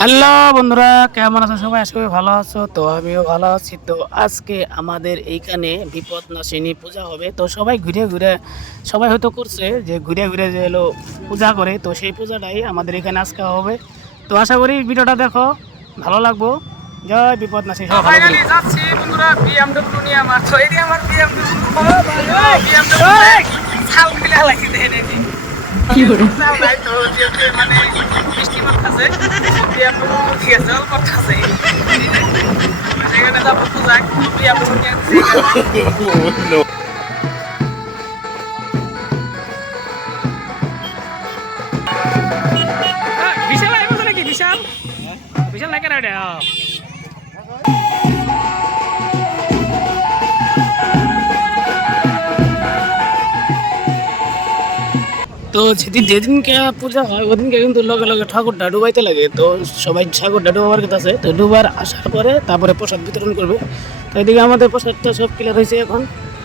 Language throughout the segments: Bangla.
হ্যালো বন্ধুরা, কেমন আছো সবাই? আশা করি ভালো আছো। তো আমিও ভালো আছি। তো আজকে আমাদের এইখানে বিপদনাশিনী পূজা হবে। তো সবাই ঘুরে ঘুরে সবাই হয়তো করছে যে ঘুরে ঘুরে যে এলো পূজা করে, তো সেই পূজাটাই আমাদের এখানে আজকে হবে। তো আশা করি ভিডিওটা দেখো, ভালো লাগবো। জয় বিপদনাশিনী, সবাই ভালো করি। যাচ্ছি বন্ধুরা বিএমডব্লিউ নিয়ে। আমার তো এই আমার বিএমডব্লিউ ছাল ফেলে হালাইছি দেখে নেই কি করে মানে বৃষ্টি করতেছে, বিএমডব্লিউ ঠিক আছে অল্প করতেছে সেখানে যাবো পূজায় বিএমডব্লিউ নিয়ে। বিশাল আইব নাকি? বিশাল বিশাল নাকি রে? তো যেদিনকে পূজা হয় ওদিনকে কিন্তু লগে লগে ঠাকুরটা ডুবাইতে লাগে। তো সবাই ঠাকুরটা ডুবাবার কথা আছে। তো ডুবার আসার পরে তারপরে প্রসাদ বিতরণ করবে। তো এদিকে আমাদের প্রসাদটা সব ক্লিয়ার হয়েছে এখন।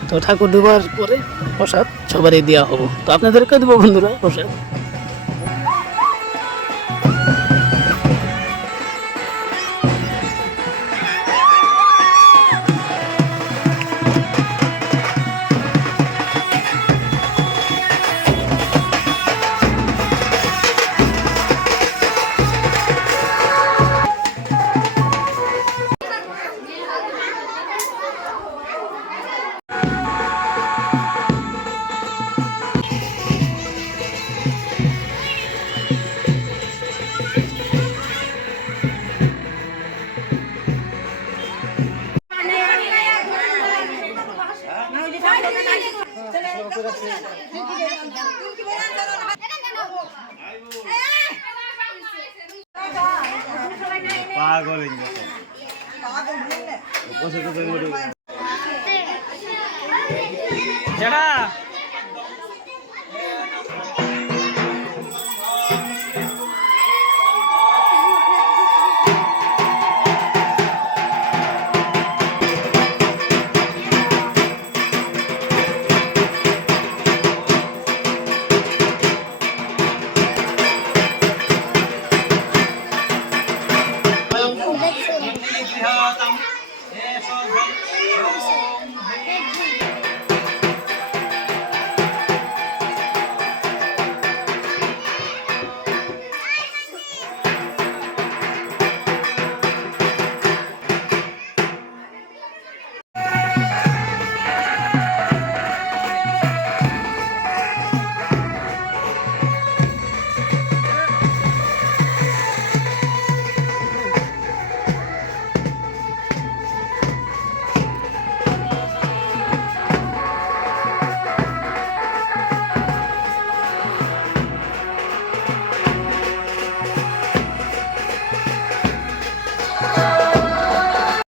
তো ঠাকুর ডুবার পরে প্রসাদ সবারই দেওয়া হবো। তো আপনাদেরকে দেবো বন্ধুরা প্রসাদ। পাগল যারা